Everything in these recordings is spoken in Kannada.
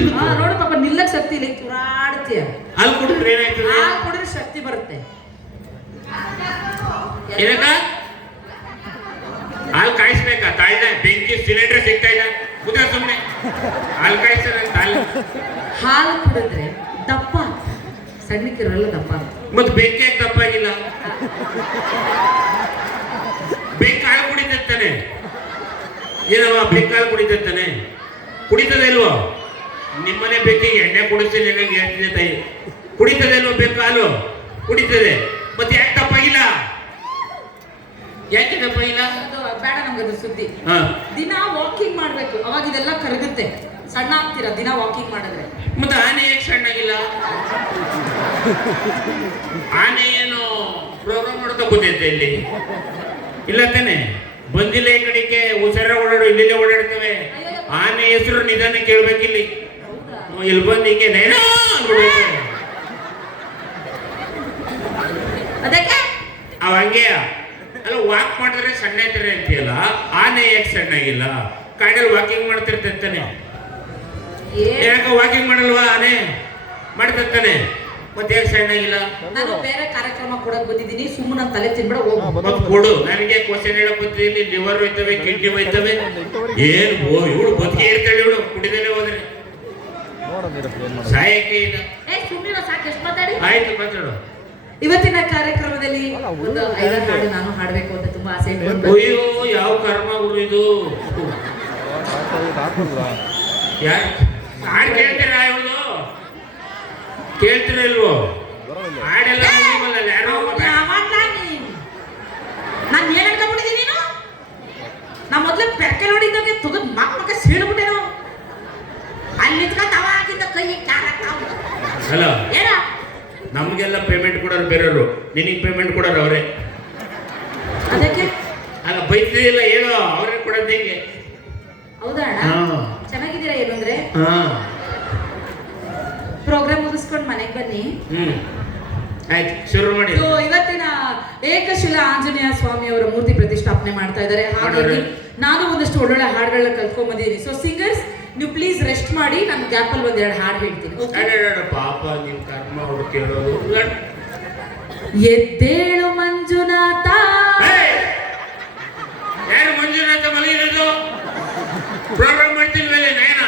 ನೋಡು ಪಾಪ ನಿಲ್ಲಕ್ ಶಕ್ತಿ ಇಲ್ಲ, ತುರಾಡ್ತೀಯ. ಹಾಲು ಕುಡಿದ್ರೆ ಏನಾಯ್ತದೆ? ಹಾಲು ಕುಡಿದ್ರೆ ಶಕ್ತಿ ಬರುತ್ತೆ. ಏನಕ್ಕ ಹಾಲು ಕಾಯಿಸ್ಬೇಕಾ? ತಾಯಿನ ಬೆಂಕಿ ಸಿಲಿಂಡರ್ ಸಿಗ್ತಾ ಇಲ್ಲ, ಕುದ್ರೆ ಸುಮ್ಮನೆ ಹಾಲು ಕಾಯಿಸ್ತಾರೆ. ಹಾಲು ಕುಡಿದ್ರೆ ದಪ್ಪ, ಸಣ್ಣಕ್ಕಿರಲ್ಲ ದಪ್ಪ. ಮತ್ತೆ ಬೆಂಕಿ ಯಾಕೆ ದಪ್ಪ ಆಗಿಲ್ಲ? ಬೆಂಕಿ ಹಾಲು ಕುಡಿತಾನೆ ಏನವ? ಬೆಂಕಿ ಹಾಲು ಕುಡಿತಾನೆ, ಕುಡಿತದೆ ಇಲ್ವೋ? ನಿಮ್ಮನೆ ಬೆಕ್ಕಿಗೆ ಎಣ್ಣೆ ಕುಡಿಸ್ತೀನಿ ನನಗೆ ಹೇಳ್ತಿದೆ ತಾಯಿ. ಕುಡಿತದೆ ಇಲ್ವೋ ಬೆಕ್ಕು ಹಾಲು? ಕುಡಿತದೆ. ಮತ್ತೆ ಯಾಕೆ ದಪ್ಪಾಗಿಲ್ಲ? ಯಾಕೆ ದಪ್ಪಾಗಿಲ್ಲ? ಬೇಡ ನಮ್ಗದು ಸುದ್ದಿ. ದಿನ ವಾಕಿಂಗ್ ಮಾಡ್ಬೇಕು, ಅವಾಗ ಇದೆಲ್ಲ ಕರಗುತ್ತೆ, ಸಣ್ಣ ಆಗ್ತೀರಾ ದಿನ ವಾಕಿಂಗ್ ಮಾಡಿದ್ರೆ. ಮತ್ತೆ ಆನೆ ಯಾಕೆ ಸಣ್ಣಾಗಿಲ್ಲ? ಆನೆ ಏನು ಪ್ರೋಗ್ರಾಮ್ ಮಾಡ್ತಾ ಕೂತೈತೆ ಇಲ್ಲಿ? ಇಲ್ಲ ತಾನೆ, ಬಂದಿಲ್ಲ ಈ ಕಡೆಗೆ ಉಸಿರ ಓಡಾಡು, ಇಲ್ಲಿಲ್ಲೇ ಓಡಾಡ್ತವೆ. ಆನೆ ಹೆಸರು ನಿಧಾನ ಕೇಳ್ಬೇಕಿಲ್ಲಿ. ಇಲ್ಲಿ ಬಂದು ಹಿಂಗೆ ನೈನಾ ಅನ್ಬಿಡ್ಬೇಕು. ಅದಕ್ಕೆ ಅವ ಹಂಗೆ ಅಲ್ಲ, ವಾಕ್ ಮಾಡಿದ್ರೆ ಸಣ್ಣ ಐತಾರೆ ಅಂತೀಯಲ್ಲ, ಆನೆ ಯಾಕೆ ಸಣ್ಣಾಗಿಲ್ಲ? ಕಾಡಲ್ಲಿ ವಾಕಿಂಗ್ ಮಾಡ್ತಿರ್ತಾನೆ. ಯಾಕೆ ವಾಕಿಂಗ್ ಮಾಡಲ್ವಾ? ಆನೆ ಮಾಡ್ತಿರ್ತಾನೆ, ಮತ್ತೆ ಯಾಕೆ ಸಣ್ಣಾಗಿಲ್ಲ? ನಾನು ಬೇರೆ ಕಾರ್ಯಕ್ರಮ ಕೊಡಕ್ ಬಂದಿದ್ದೀನಿ, ಸುಮ್ಮನೆ ನನ್ನ ತಲೆ ತಿನ್ಬಿಡ ಹೋಗು. ಕೊಡು, ನನಗೆ ಕ್ವಶನ್ ಹೇಳಕ್ ಬಂದಿದ್ದೀನಿ. ಲಿವರ್ ಹೋಯ್ತವೆ, ಕಿಡ್ನಿ ಹೋಯ್ತವೆ, ಏನ್ ಇವಳು ಬದುಕಿ ಇರ್ತಾಳೆ ಇವಳು. ಕುಡಿದೇನೆ ಹೋದ್ರೆ ಸಾಯಕ್ಕೆ ಇಲ್ಲ. ಸುಮ್ಮನೆ ಸಾಕು, ಎಷ್ಟು ಮಾತಾಡಿ. ಆಯ್ತು ಮಾತಾಡು. ಇವತ್ತಿನ ಕಾರ್ಯಕ್ರಮದಲ್ಲಿ ಒಂದು 5 ಹಾಡು ನಾನು ಹಾಡ್ಬೇಕು ಅಂತ ತುಂಬಾ ಆಸೆ ಇಟ್ಕೊಂಡು. ಅಯ್ಯೋ, ಯಾವ ಕರ್ಮ ಗುರು ಇದು? ಯಾರು ಹಾಡು ಕೇಳ್ತೀರಾ? ಇವಳು ಕೇಳ್ತೀರ ಇಲ್ವೋ? ಹಾಡೆಲ್ಲ ಯಾರು ನಾನು ಏನ್ ಅನ್ಕೊಂಡ್ಬಿಟ್ಟಿದ್ದೀನಿ ನೀನು? ನಾ ಮೊದ್ಲು ಪೆಕ್ಕೆ ನೋಡಿದ್ದಾಗೆ ತುಗದ್ ಮಕ್ಕ ಸೀಳ್ಬಿಟ್ಟೇನು ಅಲ್ಲಿ ನಿಂತ್ಕೊಂಡ್ ಅವಾಗಿಂದ ಕೈ ಹಲೋ, ಏನ ನಮ್ಗೆಲ್ಲ ಪೇಮೆಂಟ್ ಕೊಡೋರು ಬೇರೆಯವರು, ನಿನಗೆ ಪೇಮೆಂಟ್ ಕೊಡೋರು ಅವರೇ. ಅದಕ್ಕೆ ಅಲ್ಲ ಬೈತಿಲ್ಲ ಹೇಳೋ, ಅವರೇ ಕೊಡೋದು ಹೆಂಗೆ? ಹೌದಾ ಅಣ್ಣ? ಚೆನ್ನಾಗಿದ್ದೀರಾ? ಏನು ಅಂದ್ರೆ ಪ್ರೋಗ್ರಾಮ್ ಮುಗಿಸ್ಕೊಂಡು ಮನೆಗೆ ಬನ್ನಿ. ಆಯ್ತು, ಶುರು ಮಾಡಿ. ಇವತ್ತಿನ ಏಕಶಿಲಾ ಆಂಜನೇಯ ಸ್ವಾಮಿ ಅವರ ಮೂರ್ತಿ ಪ್ರತಿಷ್ಠಾಪನೆ ಮಾಡ್ತಾ ಇದ್ದಾರೆ. ಹಾಗಾಗಿ ನಾನು ಒಂದಷ್ಟು ಒಳ್ಳೊಳ್ಳೆ ಹಾಡುಗಳನ್ನ ಕಲ್ತ್ಕೊಂಡ್ ಬಂದಿದ್ದೀನಿ. ಸೊ ಸಿಂಗರ್ಸ್, ನೀವು ಪ್ಲೀಸ್ ರೆಸ್ಟ್ ಮಾಡಿ, ನಾನು ಗ್ಯಾಪಲ್ಲಿ ಒಂದೆರಡು ಹಾಡು ಹೇಳ್ತೀನಿ. ಪಾಪ ನಿಮ್ ಕರ್ಮ ಅವ್ರು ಕೇಳೋದು. ಎದ್ದೇಳು ಮಂಜುನಾಥ. ಯಾರು ಮಂಜುನಾಥ ಮಲಗಿರೋದು? ಪ್ರೋಗ್ರಾಮ್ ಮಾಡ್ತೀನಿ ಮೇಲೆ ನಯನ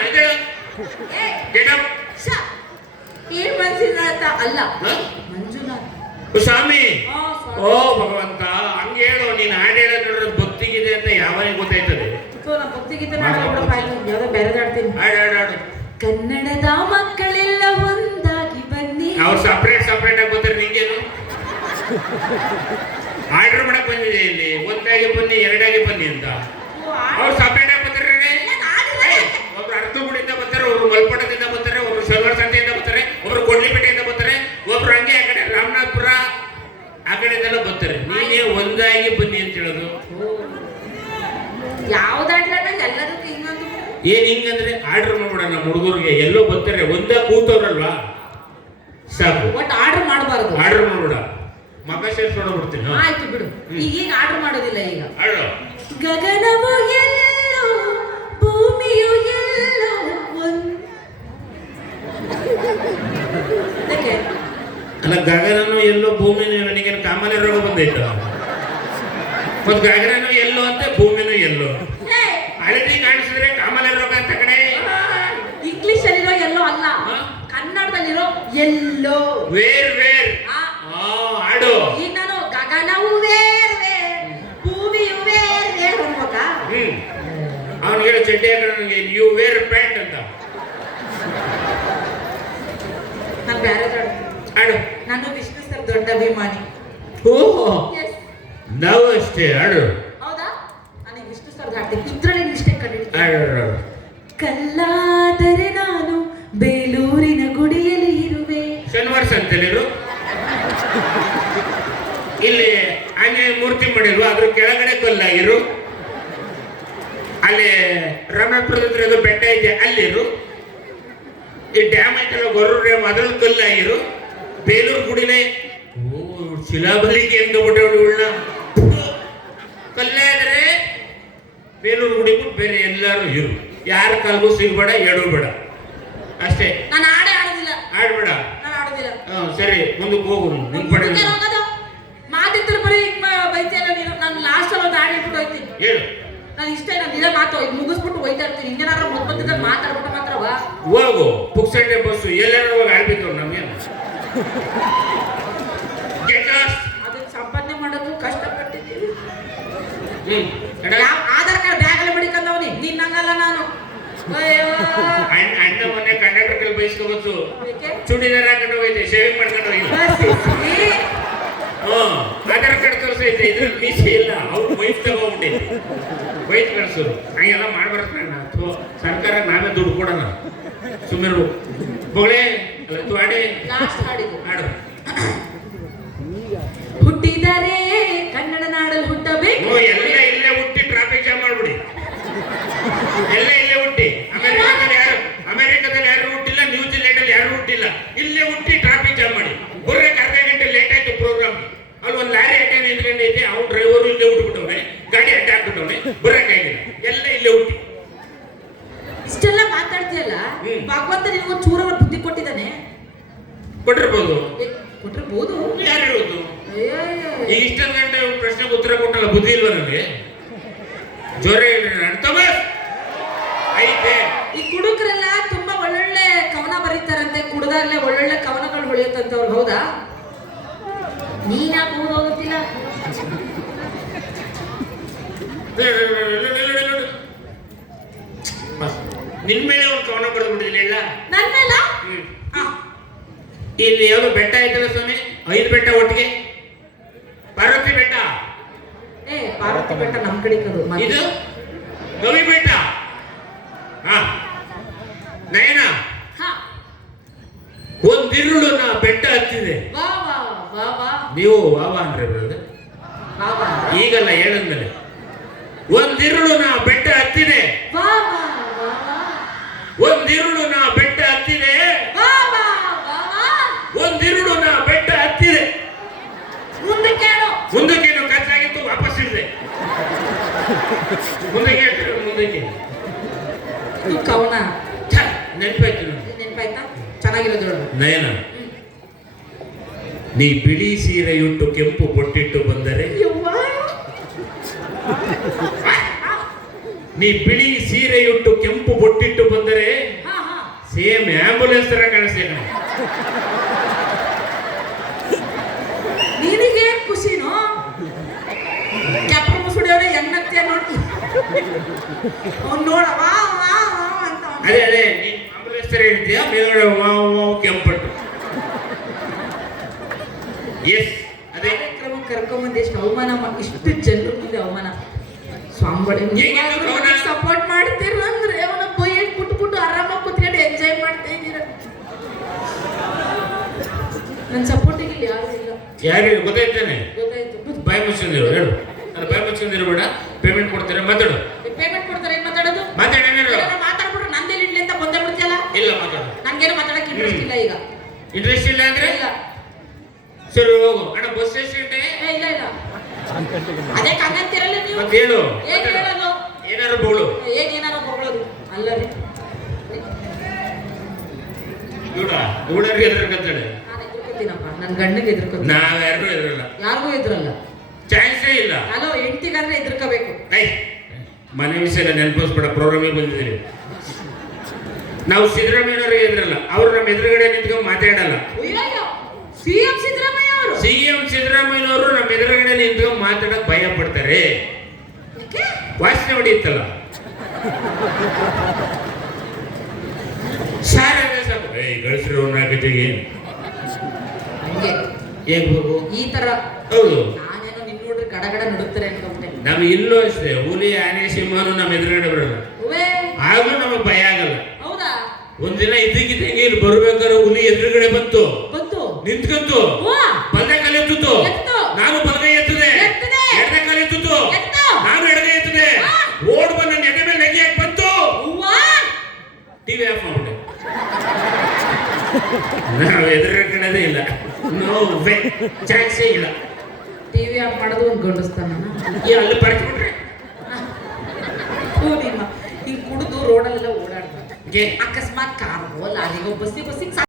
ಏನ್ ಮಂಜುನಾಥ ಅಲ್ಲ, ಮಂಜುನಾಥ ಸ್ವಾಮಿ. ಓ ಭಗವಂತ, ಹಂಗೆ ಹೇಳು. ನೀನ್ ಹಾಡು ಹೇಳೋದ್ ನೋಡಿದ್ರೆ ಭಕ್ತಿಗಿದೆ ಅಂತ ಯಾವನಿಗೆ ಗೊತ್ತಾಯ್ತದೆ? ಭಕ್ತಿಗೀತೆ ಯಾವ್ದೋ ಬೇರೆದಾಡ್ತೀನಿ. ಹಾಡು. ಕನ್ನಡದ ಮಕ್ಕಳೆಲ್ಲ ಒಂದಾಗಿ ಬನ್ನಿ. ಅವ್ರು ಸಪ್ರೇಟ್ ಆಗಿ ಗೊತ್ತಾರೆ. ನಿಂಗೇನು ಆರ್ಡರ್ ಮಾಡಕ್ ಬಂದಿದೆ ಇಲ್ಲಿ? ಒಂದಾಗಿ ಬನ್ನಿ, ಎರಡಾಗಿ ಬನ್ನಿ ಅಂತ. ಅವ್ರು ಸಪ್ರೇಟ್ ಆಗಿ ಬರ್ತಾರೆ. ಒಬ್ರು ಅರ್ಧಗುಡಿಯಿಂದ ಬರ್ತಾರೆ, ಒಬ್ರು ಮಲ್ಪಟದಿಂದ ಬರ್ತಾರೆ, ಒಬ್ರು ಶನಿವಾರ ಸಂತೆಯಿಂದ ಬರ್ತಾರೆ, ಒಬ್ರು ಕೊಡ್ಲಿಪೇಟೆಯಿಂದ ಬರ್ತಾರೆ, ಒಬ್ರು ಹಂಗೆ ಆ ಕಡೆ ರಾಮನಾಥಪುರ ಆ ಕಡೆಯಿಂದೆಲ್ಲ ಬರ್ತಾರೆ. ನೀನೇ ಒಂದಾಗಿ ಬನ್ನಿ ಅಂತ ಹೇಳೋದು ಯಾವ್ದಾಡ್ರ ಎಲ್ಲದಕ್ಕೂ ಇನ್ನೊಂದು ಏನ್ ಹಿಂಗಂದ್ರೆ ಆರ್ಡರ್ ಮಾಡ್ಬಿಡ. ನಮ್ಮ ಹುಡುಗರಿಗೆ ಎಲ್ಲೋ ಬರ್ತಾರೆ, ಒಂದೇ ಕೂತವ್ರಲ್ವಾ ಸಾಕು. ಒಟ್ಟು ಆರ್ಡರ್ ಮಾಡಬಾರ್ದು. ಆರ್ಡರ್ ಮಾಡ್ಬಿಡ, ಮಗ ಸೇರ್ಸ್ಕೊಂಡ್ಬಿಡ್ತೀನಿ. ಆಯ್ತು ಬಿಡು, ಈಗ ಆರ್ಡರ್ ಮಾಡೋದಿಲ್ಲ. ಈಗ ಆಡು. ಗಗನವು ಎಲ್ಲೋ ಭೂಮಿಯು ಎಲ್ಲೋ ಅಲ್ಲ, ಗಗನನು ಎಲ್ಲೋ ಭೂಮಿನೂ ನನಗೆ ಕಾಮನೆ ರೋಗ ಬಂದೈತ. ಮತ್ ಗಗನನು ಎಲ್ಲೋ ಅಂತ ಭೂಮಿನೂ ಎಲ್ಲೋ. ಹಳದಿ ಕಾಣಿಸಿದ್ರೆ ಕಾಮನೆ ರೋಗ ಅಂತ ಕಡೆ. ಇಂಗ್ಲಿಷ್ ಅಲ್ಲಿರೋ ಎಲ್ಲೋ ಅಲ್ಲ, ಕನ್ನಡದಲ್ಲಿರೋ ಎಲ್ಲೋ. ವೇರ್ ಆಡು. ಈಗ ನಾನು ಗಗನವು ವೇರ್ ಭೂಮಿಯು ವೇರ್ ಅನ್ಬೇಕಾ? ಅವನಿಗೆ ಚಡ್ಡಿ ಹಾಕೋಣ, ಯು ವೇರ್ ಪ್ಯಾಂಟ್ ಅಂತ. ನಾನು ಬೇರೆ ಆಡು. ನಾನು ವಿಷ್ಣು ಸರ್ ದೊಡ್ಡ ಅಭಿಮಾನಿ. ಓಹೋ, ನಾವು ಅಷ್ಟೇ. ಆಡು. ಹೌದಾ? ನನಗೆ ವಿಷ್ಣು ಸರ್ ಹಾಡ್ತೀನಿ. ಇದ್ರಲ್ಲಿ ಮಿಸ್ಟೇಕ್ ಆಡು. ಕಲ್ಲಾದರೆ ನಾನು ಬೇಲೂರಿನ ಗುಡಿಯಲ್ಲಿ ಇರುವೆ. ಶನಿವಾರ ಸಂತೆಲಿರು. ಇಲ್ಲಿ ಆಂಜನೇಯ ಮೂರ್ತಿ ಮಾಡಿಲ್ವಾ, ಅದ್ರ ಕೆಳಗಡೆ ಕಲ್ಲಾಗಿರು. ಅಲ್ಲಿ ರಾಮನಾಥಪುರದ ಬೆಟ್ಟ ಇದೆ, ಅಲ್ಲಿರು. ಈ ಡ್ಯಾಮ್ ಐತಲ್ಲ, ಗೊರ್ರು ಡ್ಯಾಮ್, ಅದ್ರಲ್ಲಿ ಕಲ್ಲಾಗಿರು. ಬೇಲೂರು ಗುಡಿಲೆ ಶಿಲಾಬಲಿಗೆ ಎಂದ್ಬಿಟ್ಟವಳ ಕಲ್ಲಾದ್ರೆ ಬೇಲೂರು ಗುಡಿ ಬಿಟ್ಟು ಬೇರೆ ಎಲ್ಲರೂ ಇರು. ಯಾರ ಕಾಲ್ಗೂ ಸಿಗಬೇಡ, ಎಡು ಬೇಡ. ಸರಿ ಮುಂದಕ್ಕೆ ಹೋಗು ನಿನ್ ಪಡೆ ಮಾತಿತ್ರ ಬರೀ ಈಗ ಬೈತಿಯಲ್ಲ ನೀನು. ನಾನು ಲಾಸ್ಟ್ ಅಲ್ಲಿ ಒಂದು ಹಾಡು ಹೇಳ್ಬಿಟ್ಟು ಹೋಗ್ತೀನಿ. ಹೇಳು. ನಾನು ಇಷ್ಟ ನಾನು ಇದೇ ಮಾತು ಇದು ಮುಗಿಸ್ಬಿಟ್ಟು ಹೋಯ್ತಾ ಇರ್ತೀನಿ. ಇನ್ನೇನಾದ್ರು ಮೊದಲ ಮಾತಾಡ್ಬಿಟ್ಟು ಮಾತ್ರವಾ ಹೋಗು. ಪುಕ್ಸಂಡೆ ಬಸ್ಸು ಎಲ್ಲಾರು ಹೋಗಿ ಆಡ್ಬೇಕು ನಮ್ಗೆ. ಅದನ್ನ ಸಂಪಾದನೆ ಮಾಡೋದು ಕಷ್ಟಪಟ್ಟಿದ್ದೀವಿ. ಹ್ಮ್ ಆಧಾರ್ ಕಾರ್ಡ್ ಬ್ಯಾಗ್ ಅಲ್ಲಿ ಮಡಿಕೊಂಡವನಿ ನೀನ್ ನಂಗಲ್ಲ ನಾನು. ಅಣ್ಣ ಮೊನ್ನೆ ಕಂಡಕ್ಟರ್ ಕೈಲಿ ಬೈಸ್ಕೋಬತ್ತು ಚೂಡಿದಾರ ಹಾಕೊಂಡು ಹೋಯ್ತೆ ಶೇವಿಂಗ್ ಮಾಡ್ಕೊಂಡು ಹೋಯ್ತು. ಆಧಾರ್ ಕಾರ್ಡ್ ತೋರಿಸೈತೆ ಇದ್ರ ಮೀಸೆ ಇಲ್ಲ ಅವ್ರು ವೈಫ್ ತಗೊಂಡ್ಬಿಟ್ಟೈತಿ ವೈಫ್ ಕಳ್ಸೋರು ಹಂಗೆಲ್ಲ ಮಾಡ್ಬಾರ್ದು ಅಣ್ಣ. ಸರ್ಕಾರ ನಾವೇ ದುಡ್ಡು ಕೊಡೋಣ ಸುಮ್ಮನೆ ಬೊಳೆ ಆಡಿ ಹಾಡು. ಹುಟ್ಟಿದರೆ ಕನ್ನಡ ನಾಡಲ್ಲಿ ಹುಟ್ಟಬೇಕು. ಎಲ್ಲ ಇಲ್ಲೇ ಹುಟ್ಟಿ ಟ್ರಾಫಿಕ್ ಜಾಮ್ ಮಾಡ್ಬಿಡಿ. ಎಲ್ಲ ಇಲ್ಲೇ ಹುಟ್ಟಿ. ಅಮೆರಿಕದಲ್ಲಿ ಯಾರು ಹುಟ್ಟಿಲ್ಲ, ನ್ಯೂಜಿಲೆಂಡ್ ಅಲ್ಲಿ ಯಾರು ಹುಟ್ಟಿಲ್ಲ. ಇಲ್ಲೇ ಹುಟ್ಟಿ ಟ್ರಾಫಿಕ್ ಜಾಮ್ ಮಾಡಿ. ಬರೋಕೆ ಅರ್ಧ ಗಂಟೆ ಲೇಟ್ ಆಯ್ತು ಪ್ರೋಗ್ರಾಮ್. ಅಲ್ಲಿ ಒಂದು ಲಾರಿ ಅಡ್ಡ ನಿಂತ್ಕೊಂಡೈತೆ. ಅವ್ನು ಡ್ರೈವರು ಇಲ್ಲೇ ಹುಟ್ಬಿಟ್ಟವ್ನೆ, ಗಾಡಿ ಅಡ್ಡ ಹಾಕ್ಬಿಟ್ಟವ್ನೆ, ಬರೋಕ್ಕಾಗಿಲ್ಲ. ಎಲ್ಲ ಇಲ್ಲೇ ಹುಟ್ಟಿ. ಇಷ್ಟೆಲ್ಲ ಮಾತಾಡ್ತೀಯಲ್ಲ, ಭಗವಂತ ನಿನಗೊಂದು ಚೂರವ ಬುದ್ಧಿ ಕೊಟ್ಟಿದ್ದಾನೆ. ಕೊಟ್ಟಿರ್ಬೋದು. ಕೊಟ್ಟಿರ್ಬೋದು. ಯಾರು ಹೇಳುದು? ಇಷ್ಟೊಂದು ಗಂಟೆ ಪ್ರಶ್ನೆಗೆ ಉತ್ತರ ಕೊಟ್ಟಲ್ಲ, ಬುದ್ಧಿ ಇಲ್ವಾ ನನಗೆ? ಜೋರ ಐತೆ. ಈ ಕುಡುಕರೆಲ್ಲ ತುಂಬಾ ಒಳ್ಳೊಳ್ಳೆ ಕವನ ಬರೀತಾರಂತೆ. ಕುಡ್ದಾಗ್ಲೇ ಒಳ್ಳೊಳ್ಳೆ ಕವನಗಳು ಹೊಳೆಯುತ್ತಂತವ್ರು, ಹೌದಾ? ನೀನ್ ಯಾಕೆ ಓದೋಗುತ್ತಿಲ್ಲ? ನಿನ್ ಮೇಲೆ ಒಂದು ಕವನ ಬರೆದು ಬಿಟ್ಟಿದ್ದೀನಿ ಇಲ್ಲ ನನ್ನ ಮೇಲ. ಇಲ್ಲಿ ಯಾವ್ದು ಬೆಟ್ಟ ಐತಲ್ಲ ಸ್ವಾಮಿ, 5 ಬೆಟ್ಟ ಒಟ್ಟಿಗೆ. ಪಾರ್ವತಿ ಬೆಟ್ಟ. ಪಾರ್ವತಿ ಬೆಟ್ಟ ನಮ್ ಕಡೆ ಇದು ಗವಿ ಬೆಟ್ಟ. ನಯನ ಒಂದಿರುಳು ನಾ ಬೆಟ್ಟ ಹತ್ತಿದೆ. ನೀವು ವಾವ ಅಂದ್ರೆ ಬ್ರದರ್ ಈಗಲ್ಲ ಹೇಳದ್ಮೇಲೆ. ಒಂದಿರುಳು ನಾ ಬೆಟ್ಟ ಹತ್ತಿದೆ. ಒಂದಿರುಳು ನಾ ಬೆಟ್ಟ ಹತ್ತಿದೆ. ಒಂದಿರುಳು ನಾ ಬೆಟ್ಟ ಹತ್ತಿದೆ. ಮುಂದಕ್ಕೇನು ಖರ್ಚಾಗಿತ್ತು ವಾಪಸ್ ಇಳಿದೆ. ಮುಂದಕ್ಕೆ ಮುಂದಕ್ಕೆ ಕವನ ನೆನಪಾಯ್ತು. ನೆನಪಾಯ್ತಾ? ಚೆನ್ನಾಗಿರೋದು ನಯನ, ನೀ ಬಿಳಿ ಸೀರೆಯುಟ್ಟು ಕೆಂಪು ಬೊಟ್ಟಿಟ್ಟು ಬಂದರೆ, ನೀ ಬಿಳಿ ಸೀರೆಯುಟ್ಟು ಕೆಂಪು ಬೊಟ್ಟಿಟ್ಟು ಬಂದರೆ ಸೇಮ್ ಆಂಬುಲೆನ್ಸ್ ತರ ಕಾಣಿಸ್ತೇನೆ. ನಿನಗೆ ಖುಷಿನೋ? ಕೆಂಪು ಮುಸುಡಿಯವರೇ ಎಣ್ಣತ್ಯ ನೋಡಿ ನೋಡ ಅಂತ. ಅದೇ ಅದೇ ನೀನ್ ಆಂಬುಲೆನ್ಸ್ ತರ ಹೇಳ್ತೀಯ, ಮೇಲ್ಗಡೆ ಕೆಂಪಟ್ಟು. ಎಸ್ ಅದೇ ಕಾರ್ಯಕ್ರಮ ಕರ್ಕೊಂಬಂದು ಎಷ್ಟು ಅವಮಾನ, ಇಷ್ಟು ಜನರ ಮುಂದೆ ಅವಮಾನ. ಸ್ವಾಮಿಗಳು ಸಪೋರ್ಟ್ ಮಾಡ್ತೀರ ಅಂದ್ರೆ ಅವನ ಬೈಯಟ್ ಬಿಟ್ಬಿಟ್ಟು ಆರಾಮಾಗಿ ಕುತ್ಕೊಂಡು ಎಂಜಾಯ್ ಮಾಡ್ತಾ ಇದ್ದೀರ. ನನ್ನ ಸಪೋರ್ಟಿಗೆ ಇಲ್ಲಿ ಯಾರು ಇಲ್ಲ. ಯಾರು ಗೊತ್ತಾಯ್ತಾನೆ? ಗೊತ್ತಾಯ್ತು. ಬಾಯ್ ಮುಚ್ಚಿದ್ರು ಹೇಳು. ಅದು ಬಾಯ್ ಮುಚ್ಚಿದ್ರು ಬೇಡ, ಪೇಮೆಂಟ್ ಕೊಡ್ತಾರೆ ಮಾತಾಡು. ಪೇಮೆಂಟ್ ಕೊಡ್ತಾರೆ, ಏನ್ ಮಾತಾಡೋದು? ಮಾತಾಡ್ಬಿಟ್ರು ನಂದೇಲಿ ಇಡ್ಲಿ ಅಂತ ಬಂದೇ ಬಿಡ್ತಿಯಲ್ಲ. ಇಲ್ಲ ಮಾತಾಡು. ನಂಗೇನು ಮಾತಾಡಕ್ಕೆ ಇಂಟ್ರೆಸ್ಟ್ ಇಲ್ಲ ಈಗ. ಇಂಟ್ರೆಸ್ಟ್ ಇಲ್ಲ ಅಂದ್ರೆ ಇಲ್ಲ. ಸರಿ ಹೋಗು. ಅಣ್ಣ ಬಸ್ ಎಷ್ಟು ಗಂಟೆ? ಇಲ್ಲ ಇಲ್ಲ ಅದೇ ಕಂಗಂತಿರಲ್ಲ ನೀವು. ಮತ್ತೆ ಹೇಳು. ಏನ್ ಹೇಳೋದು? ಏನಾರು ಬೋಳು. ಏನಾರು ಬೊಗಳೋದು ಅಲ್ಲ ರೀ. ಇವಳರಿಗೆ ಎದುರ್ಕಂತಾಳೆ. ನಾನು ಎದುರ್ಕೊತೀನಪ್ಪ, ನನ್ನ ಗಂಡಗೆ ಎದುರ್ಕೊತೀನಿ. ನಾವ್ಯಾರು ಎದುರಲ್ಲ, ಯಾರಿಗೂ ಎದುರಲ್ಲ. ಚಾನ್ಸೇ ಇಲ್ಲ. ಅಲೋ ಹೆಂಡ್ತಿಗಾದ್ರೆ ಎದುರ್ಕೋಬೇಕು. ಮನೆ ವಿಷಯ ನೆನಪಿಸ್ಬೇಡ, ಪ್ರೋಗ್ರಾಮಿಗೆ ಬಂದಿದ್ದೀವಿ ನಾವು. ಸಿದ್ದರಾಮಯ್ಯನವ್ರಿಗೆ ಎದುರಲ್ಲ, ಅವ್ರು ನಮ್ಮ ಎದುರುಗಡೆ ನಿಂತ್ಕೊಂಡು ಮಾತಾಡಲ್ಲ. ಸಿಎಂ ಸಿದ್ದರಾಮಯ್ಯ ಅವರು, ಸಿಎಂ ಸಿದ್ದರಾಮಯ್ಯನವರು ನಮ್ಮ ಎದುರುಗಡೆ ನಿಂತ್ಕೊಂಡು ಮಾತಾಡಕ್ ಭಯ ಪಡ್ತಾರೆ. ವಾಸನೆ ಹೊಡಿಯುತ್ತಲ್ಲ ಸಾರ ಸಾಕು. ಗಳಿಸ್ರಿ ನಾಲ್ಕೈತೆಗೆ ಹೇಗ್ಬೇಕು ಈ ತರ. ಹೌದು, ನಾನೇನೋ ನಿನ್ ನೋಡ್ರಿ ಗಡಗಡ ನಡುತ್ತಾರೆ ಅನ್ಕೊಂಡೆ. ನಮ್ಗೆ ಇಲ್ಲೂ ಅಷ್ಟೇ, ಹುಲಿ ಆನೆ ಸಿಂಹನು ನಮ್ಮ ಎದುರುಗಡೆ ಬರಲ್ಲ, ಆದ್ರೂ ನಮಗ್ ಭಯ ಆಗಲ್ಲ. ಹೌದಾ? ಒಂದಿನ ಇದ್ದಕ್ಕಿದ್ದಂಗೆ ಇಲ್ಲಿ ಬರ್ಬೇಕಾದ್ರೆ ಹುಲಿ ಎದುರುಗಡೆ ಬಂತು, ನಿಂತ್ಕಂತು, ಬಲಗೈ ಕಾಲು ಎತ್ತಿತು, ನಾನು ಬಲಗೈ ಎತ್ತದೆ, ಎಡಗೈ ಕಾಲು ಎತ್ತಿತು, ನಾನು ಎಡಗೈ ಎತ್ತದೆ, ಓಡ್ ಬಂದು ನನ್ನ ಎದೆ ಮೇಲೆ ನೆಗೆ ಹಾಕಿ ಬಂತು. ಟಿವಿ ಆಫ್ ಮಾಡ್ಬಿಟ್ಟೆ. ನಾವು ಎದುರುಗಡೆದೇ ಇಲ್ಲ, ನೋ ವೇ, ಚಾನ್ಸೇ ಇಲ್ಲ. ಟಿವಿ ಆಫ್ ಮಾಡೋದು ಒಂದು ಗಂಡಸ್ತಾನ ಅಲ್ಲಿ ಪರಿಸ್ಬಿಟ್ರೆ ಹಿಂಗ್ ಕುಡಿದು ರೋಡಲ್ಲೆಲ್ಲ ಓಡಾಡ್ತಾರೆ. ಅಕಸ್ಮಾತ್ ಕಾರು ಲಾರಿಗೋ ಬಸ್ಸಿಗೆ